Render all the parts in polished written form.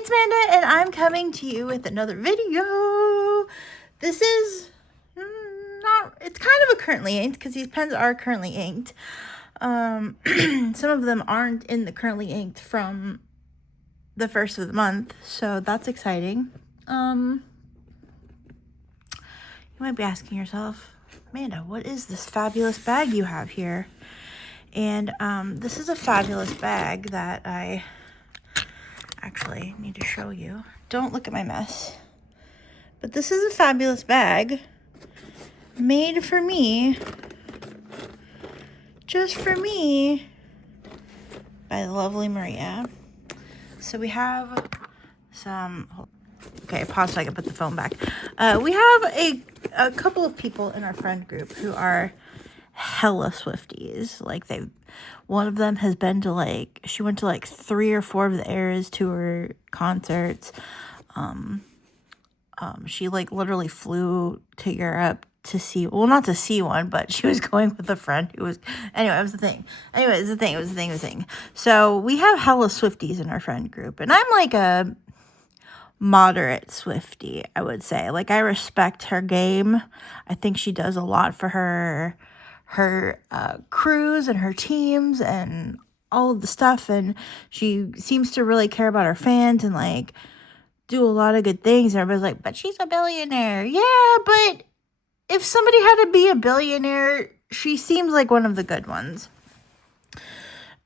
it's Amanda, and I'm coming to you with another video. This is it's kind of a currently inked, because these pens are currently inked. Some of them aren't in the currently inked from the first of the month, so that's exciting. You might be asking yourself, Amanda, what is this fabulous bag you have here? And this is a fabulous bag that I actually need to show you. Don't look at my mess. But this is a fabulous bag made for me, just for me, by the lovely Maria. So we have some, okay, pause so I can put the phone back. We have a couple of people in our friend group who are hella Swifties. Like, one of them has been to she went to 3 or 4 of the Eras Tour concerts. She literally flew to Europe to see, well, not to see one, but she was going with a friend who was, anyway, it was the thing. So we have hella Swifties in our friend group, and I'm like a moderate Swiftie, I would say. I respect her game. I think she does a lot for her crews and her teams and all of the stuff, and she seems to really care about her fans and do a lot of good things. And everybody's like, but she's a billionaire. Yeah, but if somebody had to be a billionaire, she seems like one of the good ones.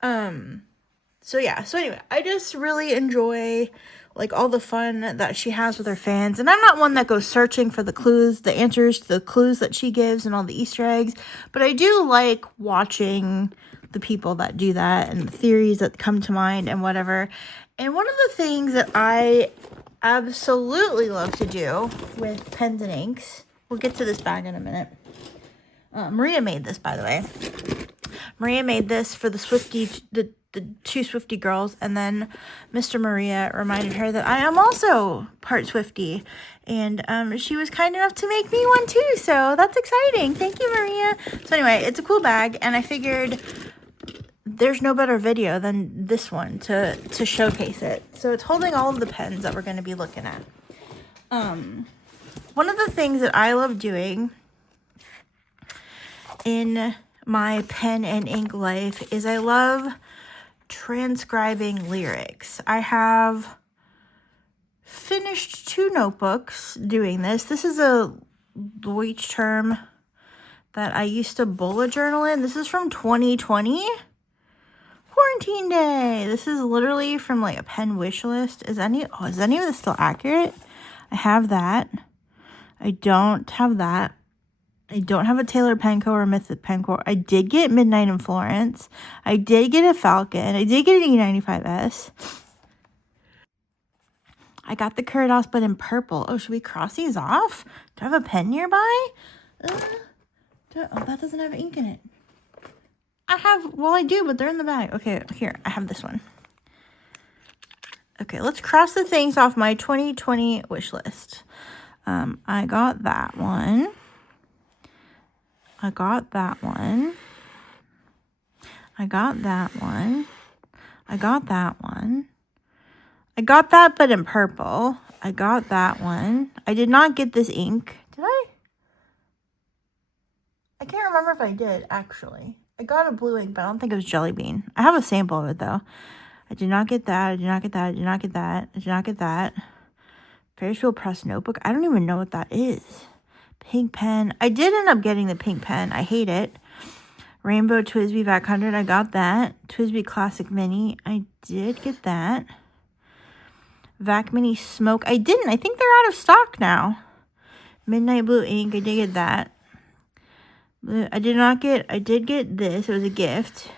So anyway, I just really enjoy all the fun that she has with her fans. And I'm not one that goes searching for the answers to the clues that she gives and all the Easter eggs, but I do like watching the people that do that and the theories that come to mind and whatever. And one of the things that I absolutely love to do with pens and inks, we'll get to this bag in a minute. Maria made this, by the way. Maria made this for the two Swiftie girls, and then Mr. Maria reminded her that I am also part Swiftie, and she was kind enough to make me one too, so that's exciting. Thank you, Maria. So anyway, it's a cool bag, and I figured there's no better video than this one to showcase it. So it's holding all of the pens that we're going to be looking at. One of the things that I love doing in my pen and ink life is I love transcribing lyrics. I have finished 2 notebooks doing this. This is a Deutsch term that I used to bullet journal in. This is from 2020. Quarantine day. This is literally from a pen wish list. Is any of this still accurate? I have that. I don't have that. I don't have a Taylor Penco or Mythic Penco. I did get Midnight in Florence. I did get a Falcon. I did get an E95S. I got the Curios, but in purple. Oh, should we cross these off? Do I have a pen nearby? Oh, that doesn't have ink in it. I do, but they're in the bag. Okay, here, I have this one. Okay, let's cross the things off my 2020 wish list. I got that one. I got that one. I got that one. I got that one. I got that, but in purple. I got that one. I did not get this ink. Did I? I can't remember if I did, actually. I got a blue ink, but I don't think it was Jelly Bean. I have a sample of it, though. I did not get that. I did not get that. I did not get that. I did not get that. Ferris Wheel Press Notebook. I don't even know what that is. Pink pen. I did end up getting the pink pen. I hate it. Rainbow Twisby Vac 100. I got that. Twisby Classic Mini. I did get that. Vac Mini Smoke. I didn't. I think they're out of stock now. Midnight Blue ink. I did get that. I did get this. It was a gift.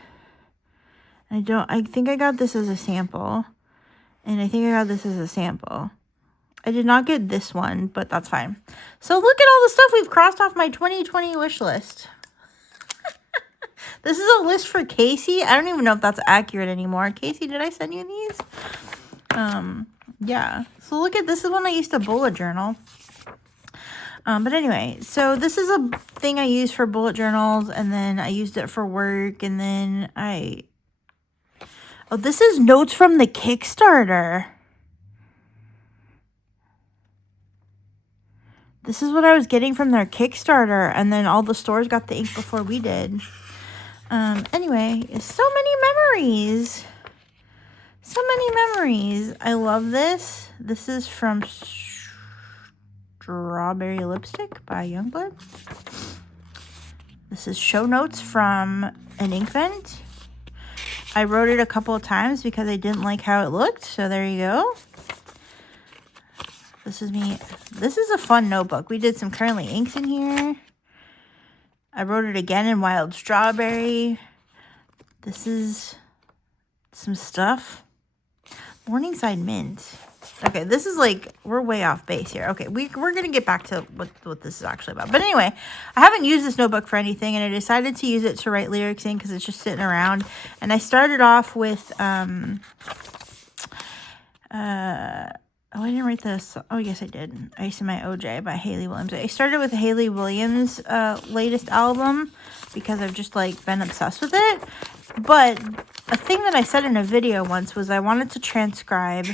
I think I got this as a sample. And I think I got this as a sample. I did not get this one, but that's fine. So look at all the stuff we've crossed off my 2020 wish list. This is a list for Casey. I don't even know if that's accurate anymore. Casey, did I send you these? Yeah. So look at, this is one I used to bullet journal. But anyway, so this is a thing I use for bullet journals, and then I used it for work, and then oh, this is notes from the Kickstarter. This is what I was getting from their Kickstarter, and then all the stores got the ink before we did. Anyway, so many memories. So many memories. I love this. This is from Strawberry Lipstick by Youngblood. This is show notes from an ink vent. I wrote it a couple of times because I didn't like how it looked. So there you go. This is me. This is a fun notebook. We did some Currently inks in here. I wrote it again in Wild Strawberry. This is some stuff. Morningside Mint. Okay, this is like, we're way off base here. Okay, we're going to get back to what this is actually about. But anyway, I haven't used this notebook for anything, and I decided to use it to write lyrics in because it's just sitting around. And I started off with, oh, I didn't write this. Oh, yes, I did. Ice in My OJ by Hayley Williams. I started with Hayley Williams' latest album because I've just, like, been obsessed with it. But a thing that I said in a video once was I wanted to transcribe,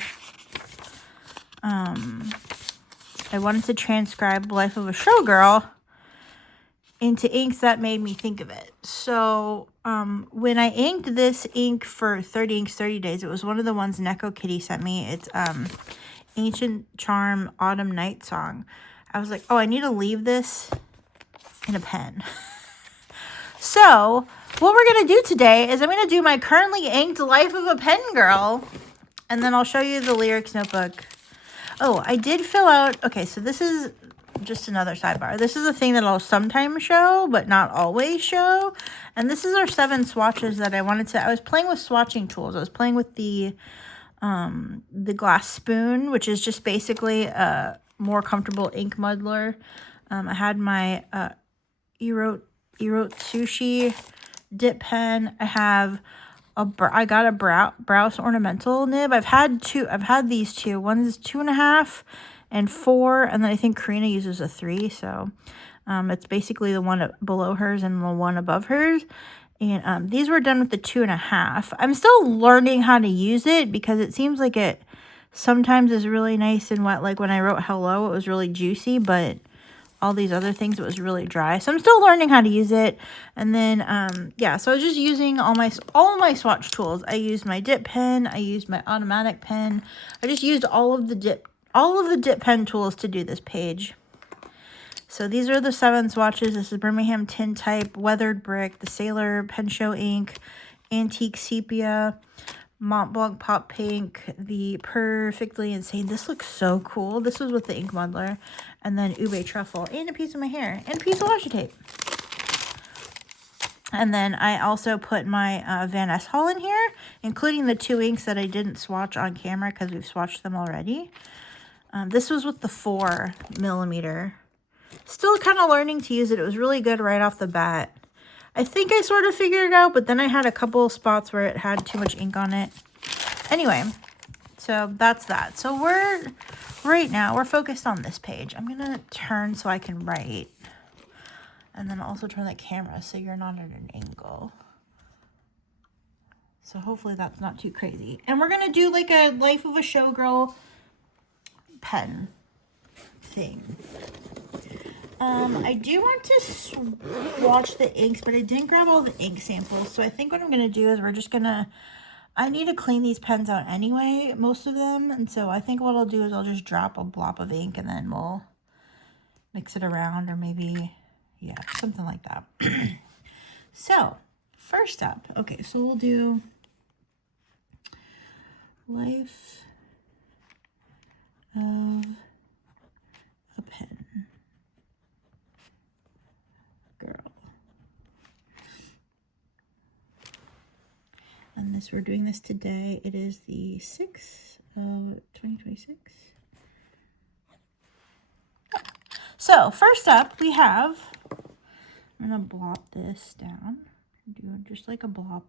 Life of a Showgirl into inks that made me think of it. So, when I inked this ink for 30 Inks 30 Days, it was one of the ones Neko Kitty sent me. It's, Ancient Charm Autumn Night Song. I was like, oh, I need to leave this in a pen. So, what we're going to do today is I'm going to do my currently inked Life of a Pen Girl. And then I'll show you the lyrics notebook. Oh, I did fill out... Okay, so this is just another sidebar. This is a thing that I'll sometimes show, but not always show. And this is our 7 swatches that I wanted to... I was playing with swatching tools. I was playing with the glass spoon, which is just basically a more comfortable ink muddler. I had my Erote Sushi dip pen. I have I got a Browse ornamental nib. I've had these two. One is 2.5 and 4, and then I think Karina uses a 3. So it's basically the one below hers and the one above hers. And these were done with the 2.5. I'm still learning how to use it because it seems like it sometimes is really nice and wet. Like when I wrote hello, it was really juicy, but all these other things, it was really dry. So I'm still learning how to use it. And then, yeah, so I was just using all of my swatch tools. I used my dip pen. I used my automatic pen. I just used all of the dip pen tools to do this page. So these are the 7 swatches. This is Birmingham Tintype, Weathered Brick, the Sailor Pen Show Ink, Antique Sepia, Mont Blanc Pop Pink, the Perfectly Insane. This looks so cool. This was with the ink muddler. And then Ube Truffle, and a piece of my hair, and a piece of washi tape. And then I also put my Van Ness Hall in here, including the 2 inks that I didn't swatch on camera because we've swatched them already. This was with the 4mm. Still kind of learning to use it. It was really good right off the bat. I think I sort of figured it out, but then I had a couple of spots where it had too much ink on it. Anyway, so that's that. So right now we're focused on this page. I'm going to turn so I can write. And then also turn the camera so you're not at an angle. So hopefully that's not too crazy. And we're going to do like a Life of a Showgirl pen thing. I do want to swatch the inks, but I didn't grab all the ink samples. So I think what I'm going to do is I need to clean these pens out anyway, most of them. And so I think what I'll do is I'll just drop a blob of ink and then we'll mix it around, or maybe, yeah, something like that. So first up, okay, so we'll do Life of a Pen Girl. And we're doing this today. It is the 6th of 2026. So first up we have, I'm gonna blop this down. Do just like a blop,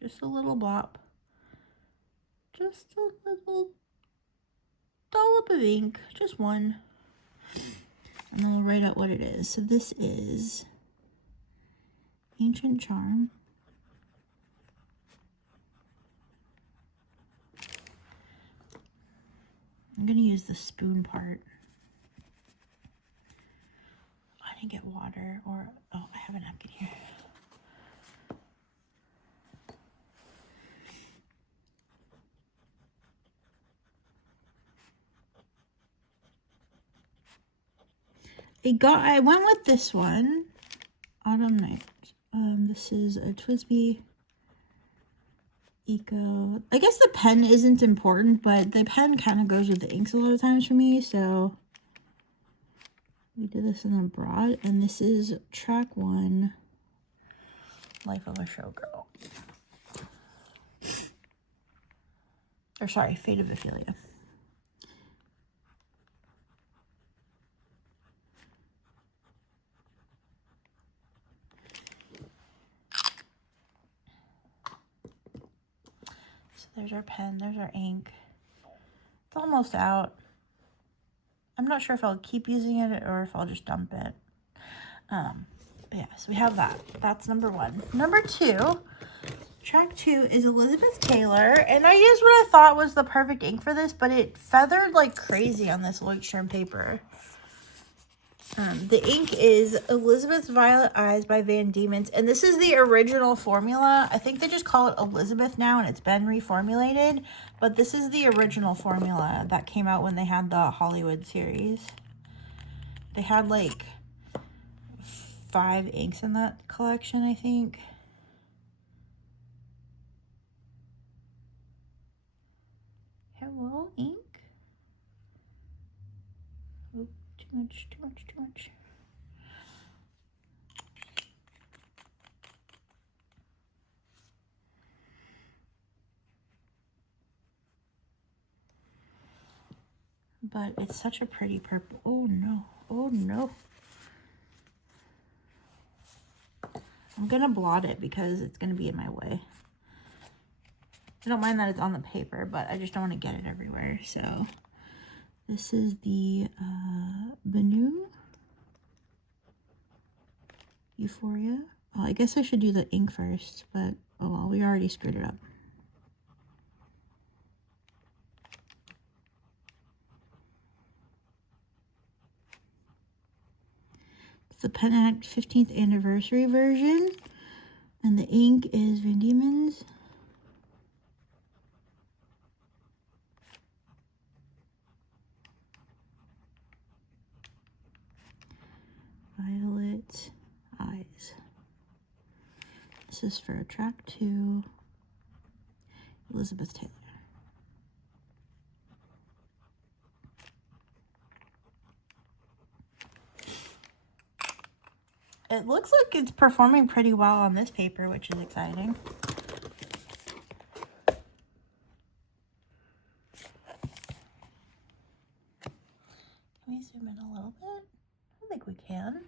just a little blop, just a little dollop of ink, just one. And then we'll write out what it is. So this is Ancient Charm. I'm going to use the spoon part. have a napkin here. I went with this one, Autumn Night. This is a Twisby Eco. I guess the pen isn't important, but the pen kind of goes with the inks a lot of times for me, so we did this in the broad, and this is track 1, Life of a Showgirl. Or sorry, Fate of Ophelia. There's our pen, there's our ink. It's almost out. I'm not sure if I'll keep using it or if I'll just dump it. Yeah, so we have that. That's number 1. Number 2, track 2 is Elizabeth Taylor. And I used what I thought was the perfect ink for this, but it feathered like crazy on this Leuchtturm paper. The ink is Elizabeth's Violet Eyes by Van Diemen's, and this is the original formula. I think they just call it Elizabeth now, and it's been reformulated, but this is the original formula that came out when they had the Hollywood series. They had like 5 inks in that collection, I think. Hello, ink. Oh, too much. But it's such a pretty purple. Oh no. Oh no. I'm gonna blot it because it's gonna be in my way. I don't mind that it's on the paper, but I just don't want to get it everywhere. So this is the Benu Euphoria. I guess I should do the ink first, but oh well, we already screwed it up. It's the Pen Act 15th anniversary version, and the ink is Van Diemen's. Violet Eyes. This is for track 2, Elizabeth Taylor. It looks like it's performing pretty well on this paper, which is exciting. Can we zoom in a little bit? I think we can.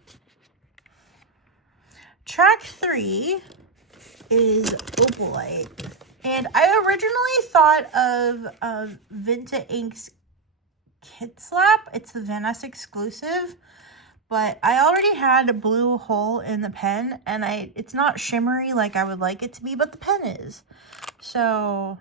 Track 3 is Opalite. And I originally thought of Vinta Ink's Kid Slap. It's the Van Ness exclusive. But I already had a blue hole in the pen, and it's not shimmery like I would like it to be, but the pen is. So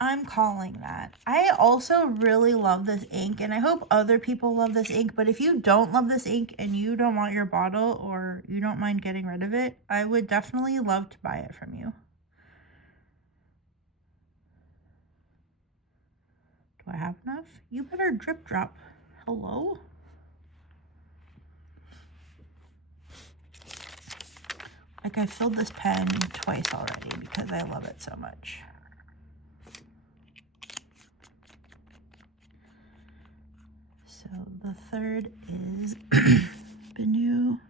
I'm calling that. I also really love this ink, and I hope other people love this ink, but if you don't love this ink and you don't want your bottle or you don't mind getting rid of it, I would definitely love to buy it from you. Do I have enough? You better drip drop. Hello? Like, I filled this pen twice already because I love it so much. So the third is Benu.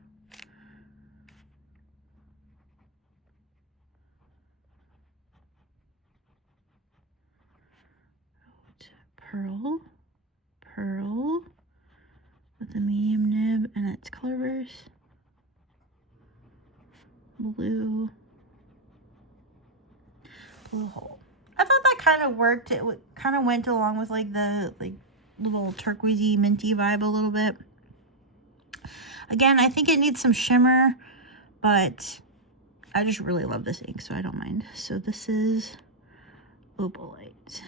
Pearl with a medium nib, and it's Colorverse. Blue hole. I thought that kind of worked. It kind of went along with like the little turquoisey minty vibe a little bit. Again, I think it needs some shimmer, but I just really love this ink, so I don't mind. So this is Opalite.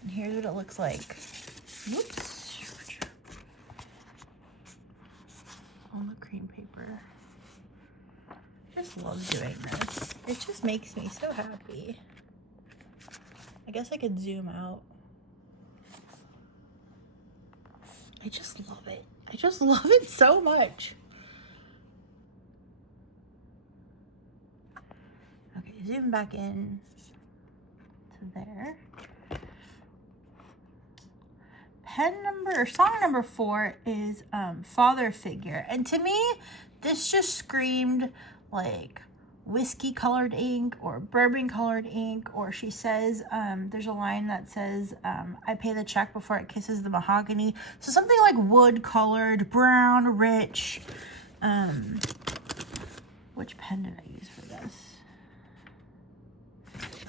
And here's what it looks like Whoops. On the cream paper. Just love doing this. It just makes me so happy. I guess I could zoom out. I just love it. I just love it so much. Okay, zoom back in to there. Song number 4 is Father Figure. And to me, this just screamed like whiskey colored ink or bourbon colored ink, or she says, there's a line that says, I pay the check before it kisses the mahogany. So something like wood colored, brown, rich. Which pen did I use for this?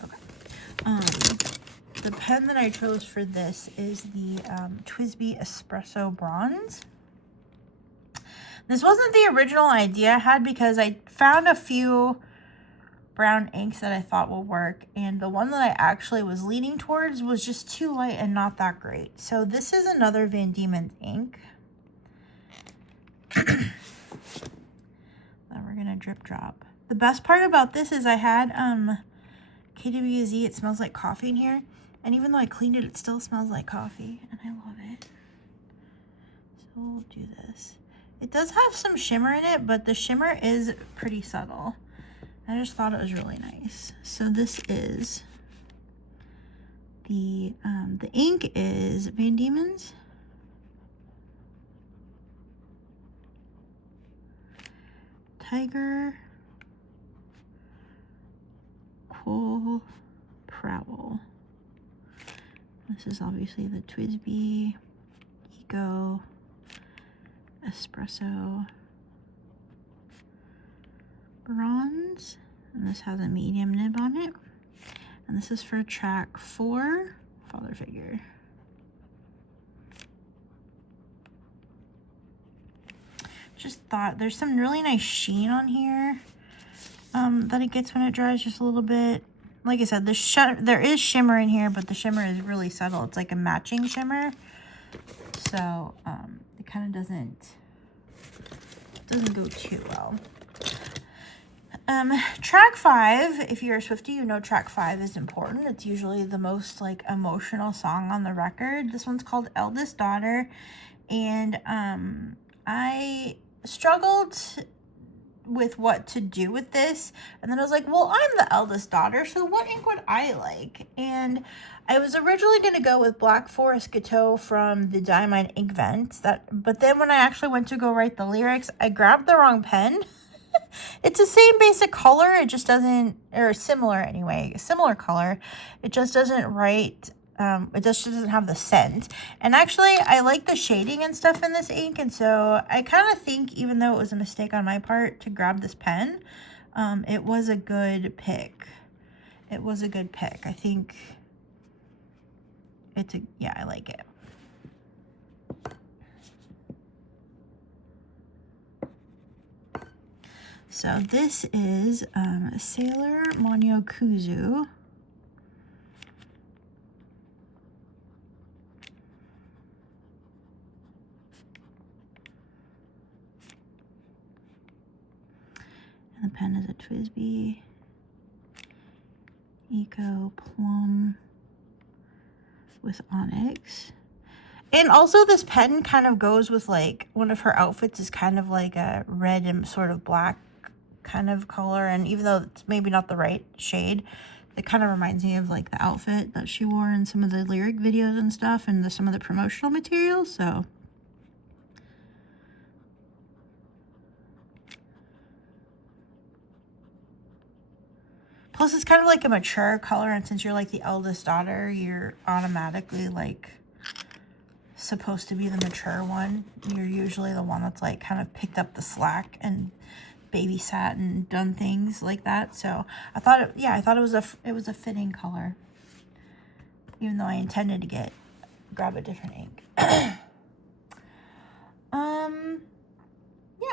Okay. The pen that I chose for this is the TWSBI Espresso Bronze. This wasn't the original idea I had because I found a few brown inks that I thought would work, and the one that I actually was leaning towards was just too light and not that great. So this is another Van Diemen's ink that we're gonna drip drop. The best part about this is I had KWZ, it smells like coffee in here, and even though I cleaned it, it still smells like coffee, and I love it. So we'll do this. It does have some shimmer in it, but the shimmer is pretty subtle. I just thought it was really nice. So this is the ink is Van Diemen's. Tiger Coal Prowl. This is obviously the TWSBI Eco Espresso Bronze, and this has a medium nib on it, and this is for track 4, Father Figure. Just thought there's some really nice sheen on here that it gets when it dries just a little bit. Like I said, there is shimmer in here, but the shimmer is really subtle. It's like a matching shimmer, so it kind of doesn't go too well. Track 5, if you're a Swiftie, you know track 5 is important. It's usually the most like emotional song on the record. This one's called Eldest Daughter, and I struggled with what to do with this, and then I was like, well, I'm the eldest daughter, so what ink would I like? And I was originally going to go with Black Forest Gâteau from the Diamond Ink Vent, but then when I actually went to go write the lyrics, I grabbed the wrong pen. It's the same basic color, it just doesn't, or similar anyway, similar color, it just doesn't write, it just doesn't have the scent. And actually, I like the shading and stuff in this ink, and so I kind of think, even though it was a mistake on my part to grab this pen, it was a good pick. It was a good pick. I think yeah, I like it. So this is Sailor Monyokuzu. And the pen is a TWSBI Eco Plum with Onyx. And also this pen kind of goes with, like, one of her outfits is kind of like a red and sort of black kind of color, and even though it's maybe not the right shade, it kind of reminds me of like the outfit that she wore in some of the lyric videos and stuff, and some of the promotional materials. So plus it's kind of like a mature color, and since you're like the eldest daughter, you're automatically like supposed to be the mature one. You're usually the one that's like kind of picked up the slack and babysat and done things like that. So I thought it was a fitting color, even though I intended to grab a different ink.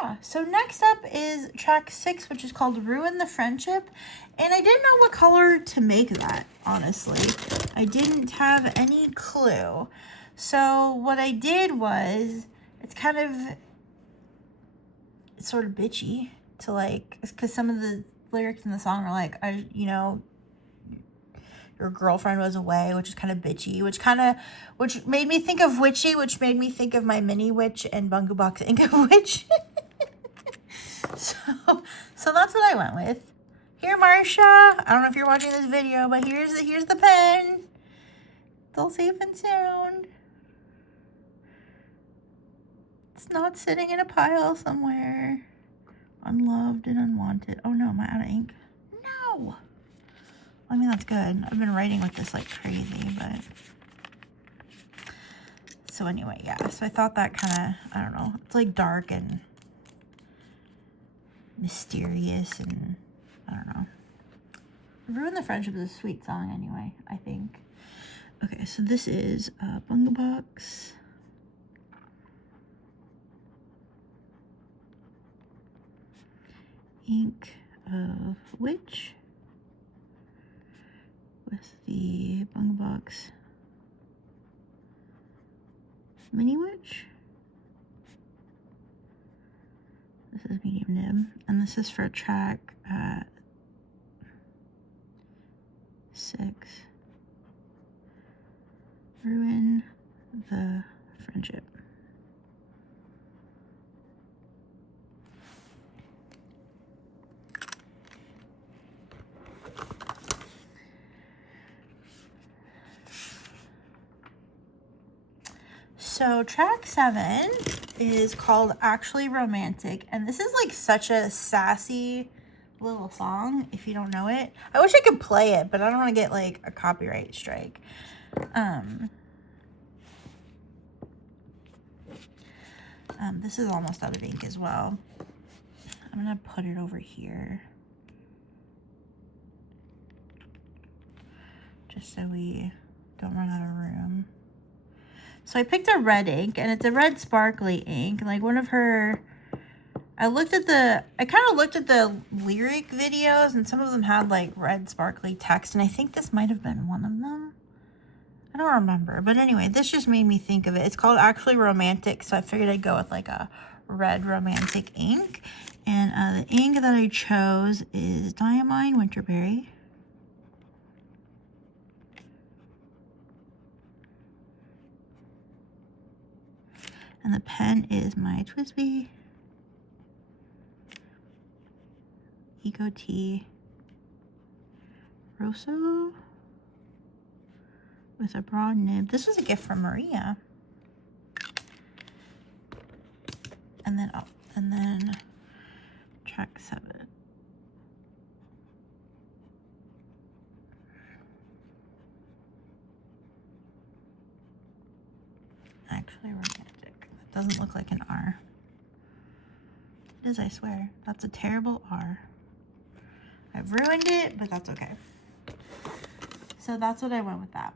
Yeah, so next up is track 6, which is called Ruin the Friendship, and I didn't know what color to make that, honestly. I didn't have any clue. So what I did was, it's sort of bitchy to like, because some of the lyrics in the song are like, you know, your girlfriend was away, which is kind of bitchy, which made me think of witchy, which made me think of my mini witch and Bunga Box Ink of Witch. So that's what I went with. Here, Marsha, I don't know if you're watching this video, but here's the pen. It's all safe and sound. It's not sitting in a pile somewhere, unloved and unwanted. Oh no, am I out of ink? No. I mean, that's good. I've been writing with this like crazy, but... So anyway, yeah. So I thought that kind of, I don't know. It's like dark and mysterious and, I don't know. Ruin the Friendship is a sweet song anyway, I think. Okay, so this is Bunga Box. Ink of Witch. With the Bunga Box Mini Witch. This is medium nib, and this is for track 6. Ruin the Friendship. So track 7 is called Actually Romantic, and this is like such a sassy little song if you don't know it. I wish I could play it, but I don't want to get like a copyright strike. This is almost out of ink as well. I'm gonna put it over here just so we don't run out of room. So I picked a red ink, and it's a red sparkly ink. Like one of her, I kind of looked at the lyric videos, and some of them had like red sparkly text, and I think this might have been one of them. I don't remember, but anyway, this just made me think of it. It's called Actually Romantic, so I figured I'd go with like a red romantic ink. And the ink that I chose is Diamine Winterberry. And the pen is my Twisby Eco Tea Rosso with a broad nib. This was a gift from Maria. And then track 7. Actually Romantic. That doesn't look like an R. It is, I swear. That's a terrible R. I've ruined it, but that's okay. So that's what I went with that.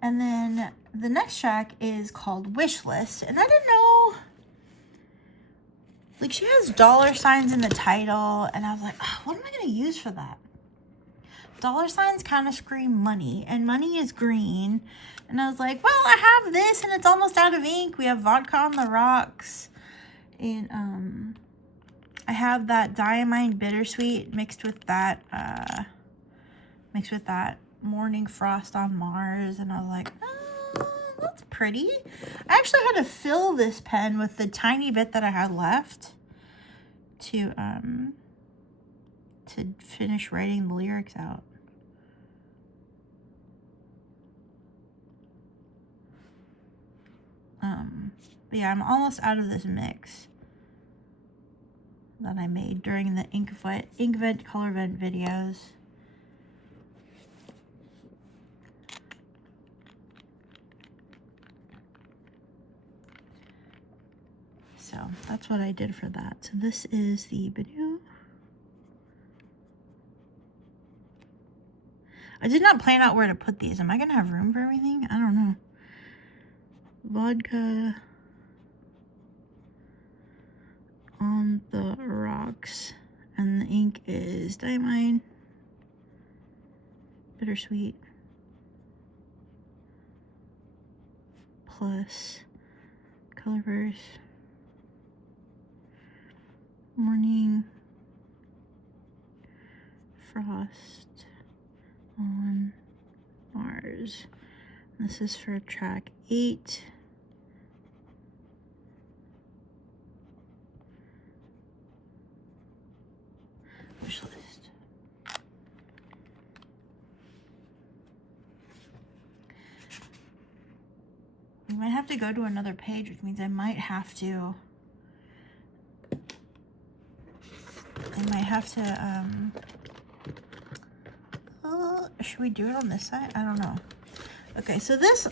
And then the next track is called Wish List. And I didn't know, like she has dollar signs in the title. And I was like, oh, what am I going to use for that? Dollar signs kind of scream money. And money is green. And I was like, well, I have this and it's almost out of ink. We have Vodka on the Rocks. And I have that Diamine Bittersweet mixed with that Morning Frost on Mars, and I was like, oh, that's pretty. I actually had to fill this pen with the tiny bit that I had left to finish writing the lyrics out. But yeah, I'm almost out of this mix that I made during the Inkvent color vent videos. So that's what I did for that. So this is the video. I did not plan out where to put these. Am I going to have room for everything? I don't know. Vodka on the Rocks. And the ink is Diamine Bittersweet plus Colorverse Morning Frost on Mars. This is for track 8. Wish list. I might have to go to another page, which means I might have to should we do it on this side? I don't know. Okay, so this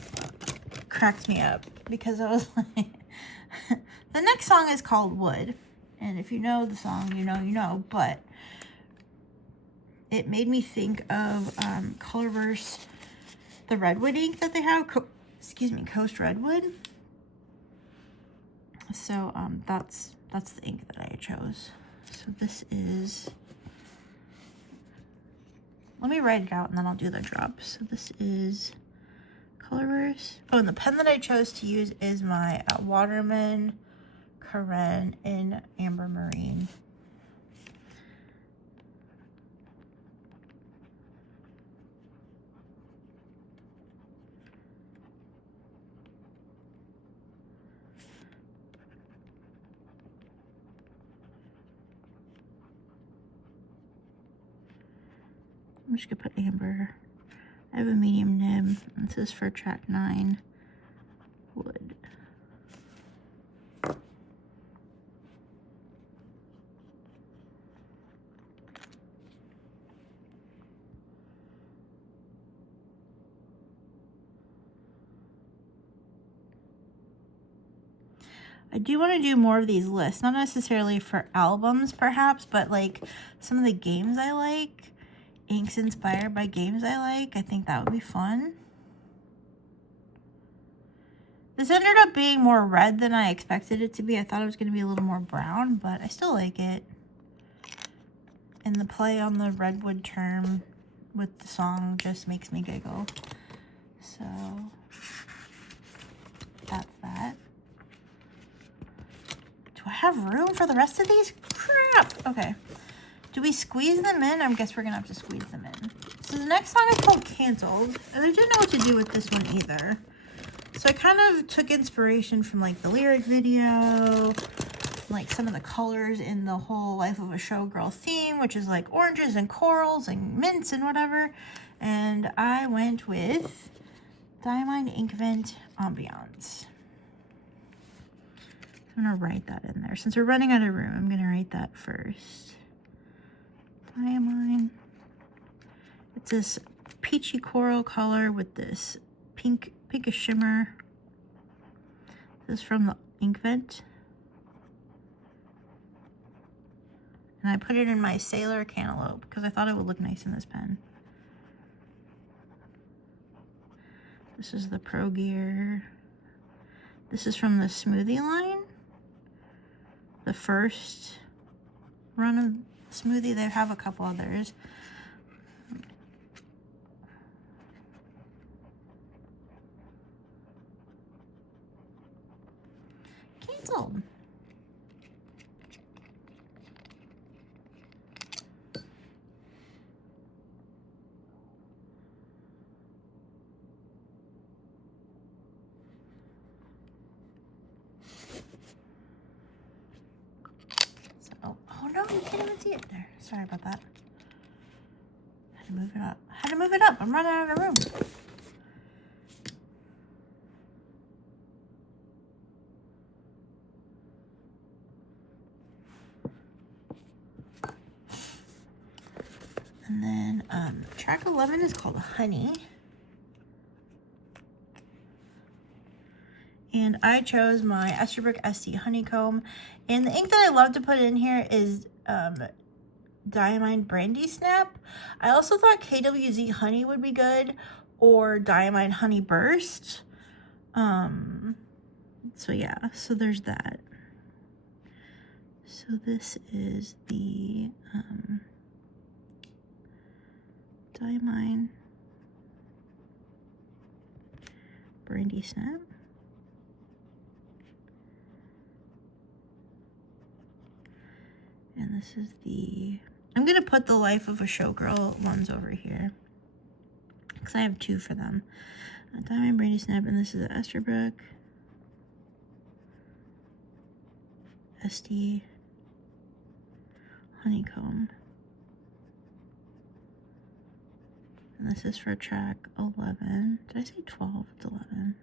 cracked me up because I was like, the next song is called Wood. And if you know the song, you know, but it made me think of Colorverse, the Redwood ink that they have, Coast Redwood. So that's the ink that I chose. So this is, let me write it out and then I'll do the drop. So this is Colorverse. Oh, and the pen that I chose to use is my Waterman Karen in Amber Marine. I'm just gonna put amber. I have a medium nib. This is for track 9, Wood. I do want to do more of these lists, not necessarily for albums perhaps, but like some of the games I like, inks inspired by games I like. I think that would be fun. This ended up being more red than I expected it to be. I thought it was going to be a little more brown, but I still like it. And the play on the Redwood term with the song just makes me giggle. So that's that. Do I have room for the rest of these? Crap! Okay. Do we squeeze them in? I guess we're going to have to squeeze them in. So the next song is called Canceled. And I didn't know what to do with this one either. So I kind of took inspiration from like the lyric video, like some of the colors in the whole Life of a Showgirl theme, which is like oranges and corals and mints and whatever. And I went with Diamond Inkvent Ambiance. I'm going to write that in there. Since we're running out of room, I'm going to write that first. Diamond. It's this peachy coral color with this pinkish shimmer. This is from the Inkvent. And I put it in my Sailor Cantaloupe because I thought it would look nice in this pen. This is the Pro Gear. This is from the Smoothie line. The first run of Smoothie. They have a couple others. Canceled. Oh no, you can't even see it there. Sorry about that. Had to move it up. Had to move it up. I'm running out of room. And then track 11 is called Honey. And I chose my Esterbrook SC Honeycomb. And the ink that I love to put in here is Diamond Brandy Snap. I also thought KWZ Honey would be good, or Diamond Honey Burst. So yeah, so there's that. So this is the Diamond Brandy Snap. And this is the... I'm going to put the Life of a Showgirl ones over here, because I have 2 for them. Diamond, Brandy Snap, and this is Esterbrook. SD. Honeycomb. And this is for track 11. Did I say 12? It's 11.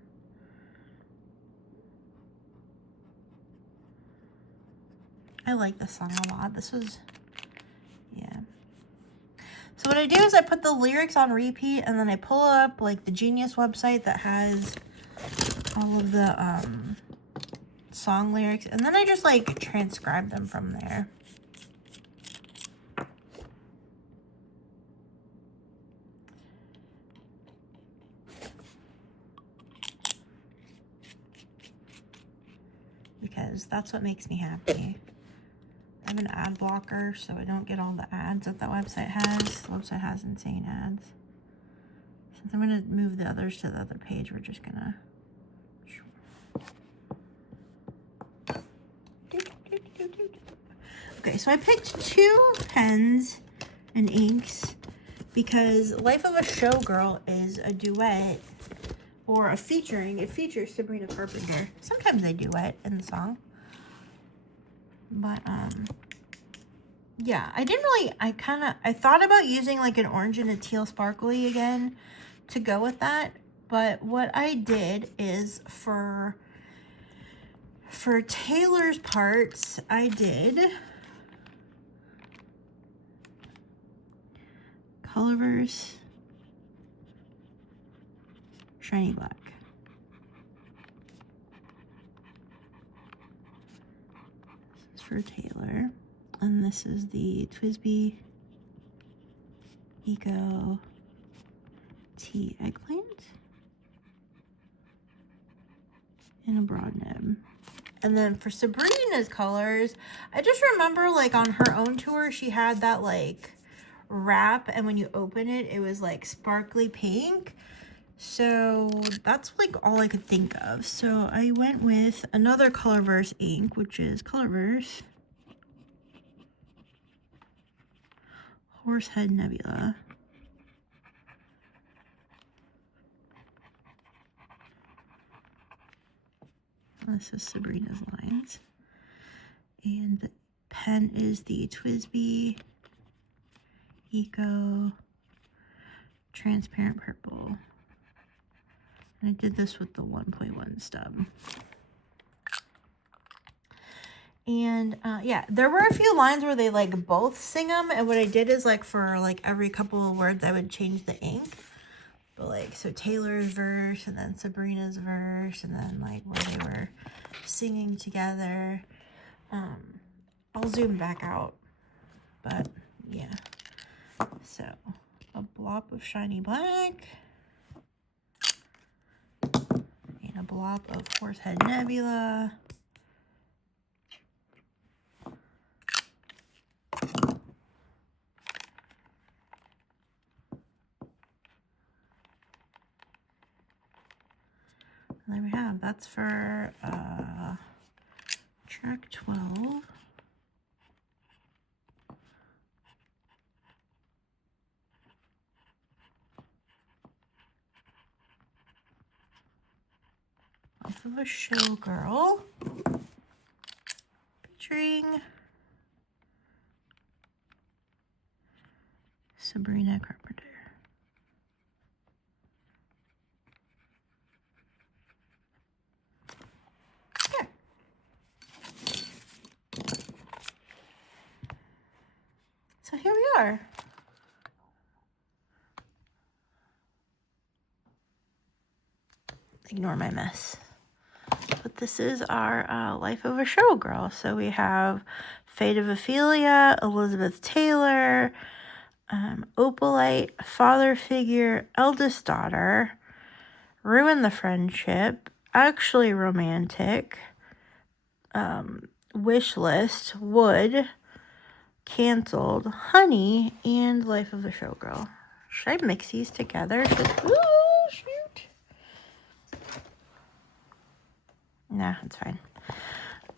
I like this song a lot. This was, yeah. So what I do is I put the lyrics on repeat, and then I pull up like the Genius website that has all of the song lyrics, and then I just like transcribe them from there. Because that's what makes me happy. I have an ad blocker, so I don't get all the ads that website has. The website has insane ads. Since I'm going to move the others to the other page, we're just going to... Okay, so I picked 2 pens and inks because Life of a Showgirl is a duet or a featuring. It features Sabrina Carpenter. Sometimes they duet in the song. But, yeah, I didn't really, I thought about using like an orange and a teal sparkly again to go with that. But what I did is for Taylor's parts, I did Colorverse Shiny Black. This is for Taylor. And this is the Twisby Eco Tea Eggplant in a broad nib. And then for Sabrina's colors, I just remember like on her own tour, she had that like wrap, and when you open it, it was like sparkly pink. So that's like all I could think of. So I went with another Colorverse ink, which is Colorverse Horsehead Nebula. This is Sabrina's lines. And the pen is the Twisby Eco Transparent Purple. And I did this with the 1.1 stub. And yeah, there were a few lines where they like both sing them. And what I did is like for like every couple of words, I would change the ink. But like, so Taylor's verse and then Sabrina's verse and then like where they were singing together. I'll zoom back out. But yeah. So a blob of shiny black. And a blob of Horsehead Nebula. And there we have, that's for track 12. Off of a Showgirl featuring Sabrina Carpenter. Okay. So here we are. Ignore my mess. But this is our Life of a Showgirl. So we have Fate of Ophelia, Elizabeth Taylor, Opalite, Father Figure, Eldest Daughter, Ruin the Friendship, Actually Romantic, Wish List, Wood, Canceled, Honey, and Life of a Showgirl. Should I mix these together? Ooh, shoot. Nah, it's fine.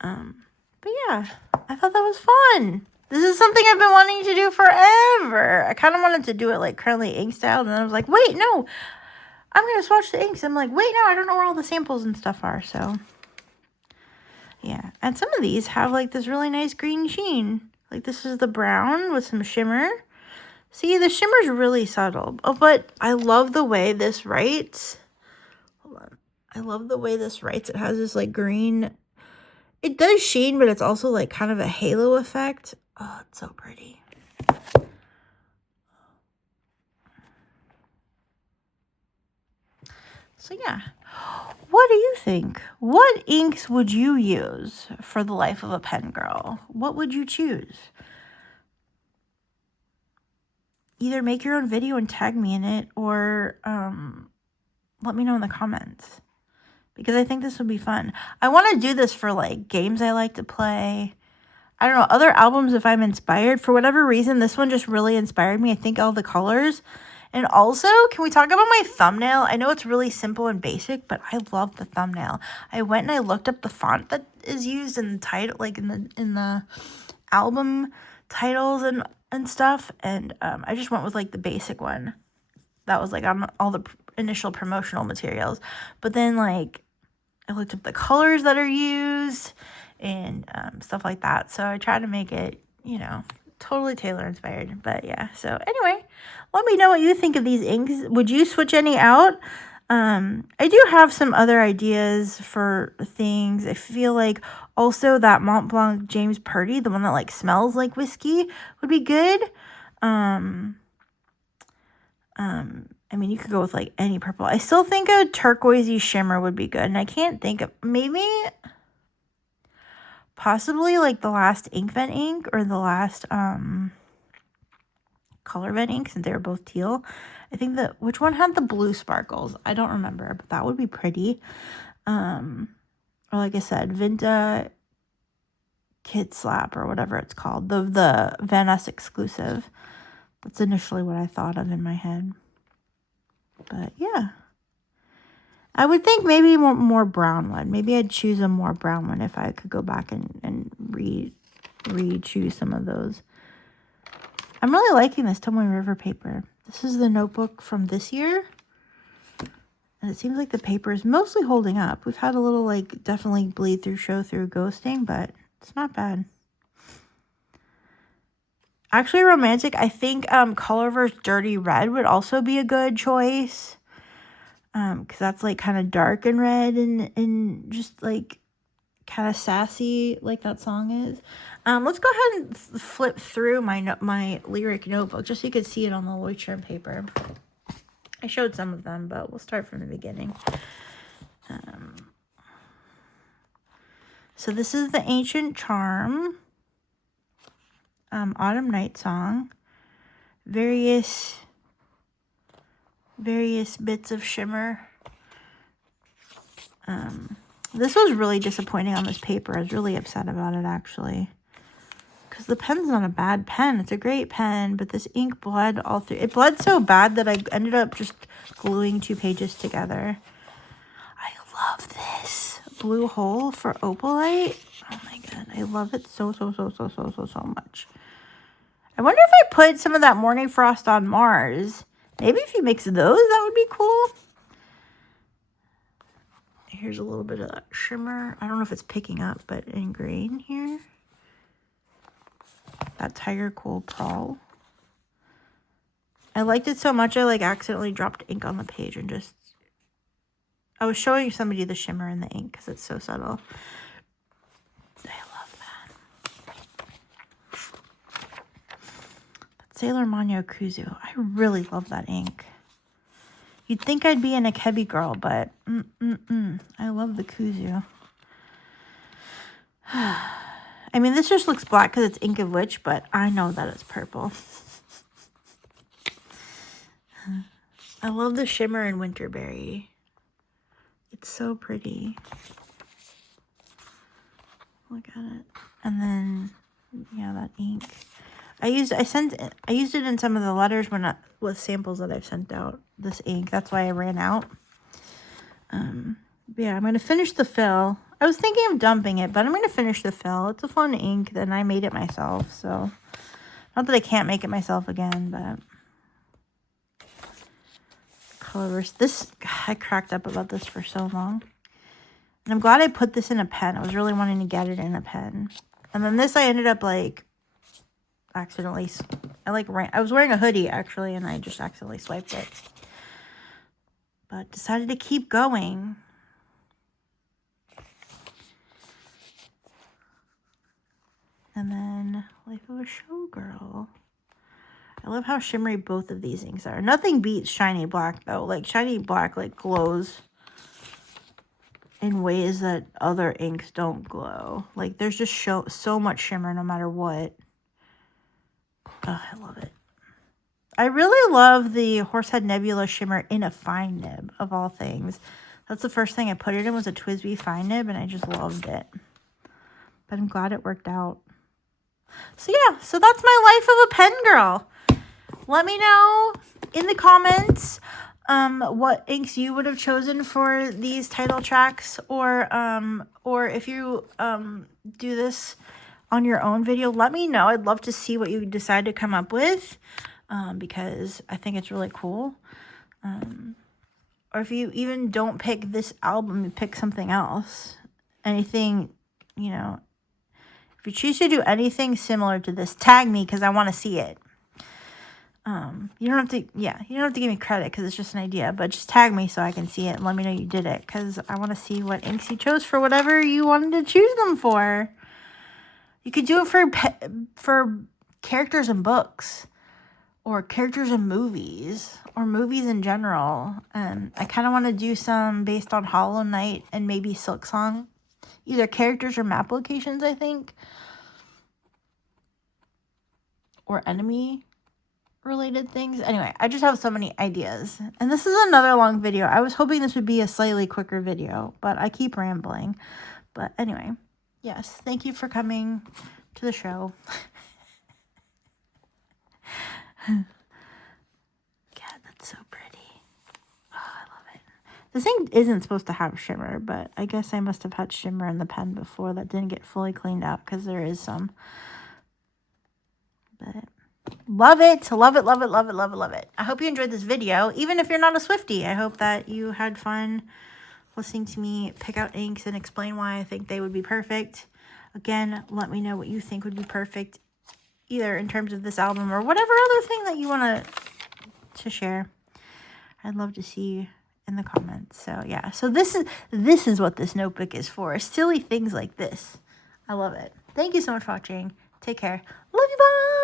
But yeah, I thought that was fun. This is something I've been wanting to do forever. I kind of wanted to do it like currently ink style, and then I was like, wait, no, I'm going to swatch the inks. I'm like, wait, no, I don't know where all the samples and stuff are, so yeah. And some of these have like this really nice green sheen. Like this is the brown with some shimmer. See, the shimmer's really subtle. Oh, but I love the way this writes. Hold on. I love the way this writes. It has this like green. It does sheen, but it's also like kind of a halo effect. Oh, it's so pretty. So yeah. What do you think? What inks would you use for the life of a pen girl? What would you choose? Either make your own video and tag me in it, or let me know in the comments. Because I think this would be fun. I want to do this for like games I like to play. I don't know, other albums if I'm inspired. For whatever reason, this one just really inspired me. I think all the colors. And also, can we talk about my thumbnail? I know it's really simple and basic, but I love the thumbnail. I went and I looked up the font that is used in the title, like in the album titles and stuff, and I just went with like the basic one that was like on all the initial promotional materials. But then like I looked up the colors that are used and stuff like that. So I tried to make it, you know, totally Taylor inspired. But yeah, so anyway, let me know what you think of these inks. Would you switch any out? I do have some other ideas for things. I feel like also that Mont Blanc James Purdy, the one that like smells like whiskey, would be good. I mean, you could go with like any purple. I still think a turquoisey shimmer would be good. And I can't think of, maybe possibly like the last ink vent ink or the last color vent ink, since they were both teal. I think that, which one had the blue sparkles? I don't remember, but that would be pretty. Or like I said, Vinta Kid Slap or whatever it's called. The Van Ness exclusive. That's initially what I thought of in my head. But yeah. I would think maybe more brown one. Maybe I'd choose a more brown one if I could go back and re-choose some of those. I'm really liking this Tomoe River paper. This is the notebook from this year. And it seems like the paper is mostly holding up. We've had a little, like, definitely bleed through, show through ghosting, but it's not bad. Actually, romantic, I think Colorverse Dirty Red would also be a good choice. Because that's, like, kind of dark and red and just, like, kind of sassy like that song is. Let's go ahead and flip through my lyric notebook just so you can see it on the Leuchtturm paper. I showed some of them, but we'll start from the beginning. So this is the Ancient Charm, Autumn Night Song, various bits of shimmer. This was really disappointing on this paper. I was really upset about it, actually. Because the pen's not a bad pen. It's a great pen, but this ink bled all through. It bled so bad that I ended up just gluing 2 pages together. I love this blue hole for Opalite. Oh my god, I love it so much. I wonder if I put some of that Morning Frost on Mars. Maybe if you mix those, that would be cool. Here's a little bit of that shimmer. I don't know if it's picking up, but in green here. That Tiger Cool Pearl. I liked it so much I like accidentally dropped ink on the page and just... I was showing somebody the shimmer in the ink because it's so subtle. I love that. That Sailor Mano Kuzu. I really love that ink. You'd think I'd be an Akebi girl, but I love the Kuzu. I mean, this just looks black because it's Ink of Witch, but I know that it's purple. I love the shimmer in Winterberry. It's so pretty. Look at it. And then, yeah, that ink. I used it in some of the letters with samples that I've sent out. This ink. That's why I ran out. Yeah, I'm going to finish the fill. I was thinking of dumping it, but I'm going to finish the fill. It's a fun ink, and I made it myself, so. Not that I can't make it myself again, but. Colors. This, I cracked up about this for so long. And I'm glad I put this in a pen. I was really wanting to get it in a pen. And then this I ended up, like, accidentally. I was wearing a hoodie, actually, and I just accidentally swiped it. But decided to keep going. And then Life of a Showgirl. I love how shimmery both of these inks are. Nothing beats shiny black, though. Like, shiny black, like, glows in ways that other inks don't glow. Like, there's just so much shimmer no matter what. Oh, I love it. I really love the Horsehead Nebula shimmer in a fine nib, of all things. That's the first thing I put it in, was a TWSBI fine nib, and I just loved it. But I'm glad it worked out. So yeah, so that's my life of a pen girl. Let me know in the comments what inks you would have chosen for these title tracks, or if you do this on your own video, let me know. I'd love to see what you decide to come up with, because I think it's really cool. Or if you even don't pick this album, you pick something else. Anything, you know. If you choose to do anything similar to this, tag me because I want to see it. You don't have to, you don't have to give me credit because it's just an idea, but just tag me so I can see it and let me know you did it, because I want to see what inks you chose for whatever you wanted to choose them for. You could do it for characters in books, or characters in movies, or movies in general. I kind of want to do some based on Hollow Knight and maybe Silksong. Either characters or map locations, I think. Or enemy related things. Anyway, I just have so many ideas. And this is another long video. I was hoping this would be a slightly quicker video, but I keep rambling. But anyway, yes, thank you for coming to the show. God, that's so pretty. Oh, I love it. This thing isn't supposed to have shimmer, but I guess I must have had shimmer in the pen before that didn't get fully cleaned out, because there is some. But love it, love it, love it, love it, love it, love it. I hope you enjoyed this video, even if you're not a Swiftie. I hope that you had fun listening to me pick out inks and explain why I think they would be perfect. Again, let me know what you think would be perfect, either in terms of this album or whatever other thing that you want to share. I'd love to see in the comments. So yeah, so this is what this notebook is for. Silly things like this. I love it. Thank you so much for watching. Take care. Love you. Bye.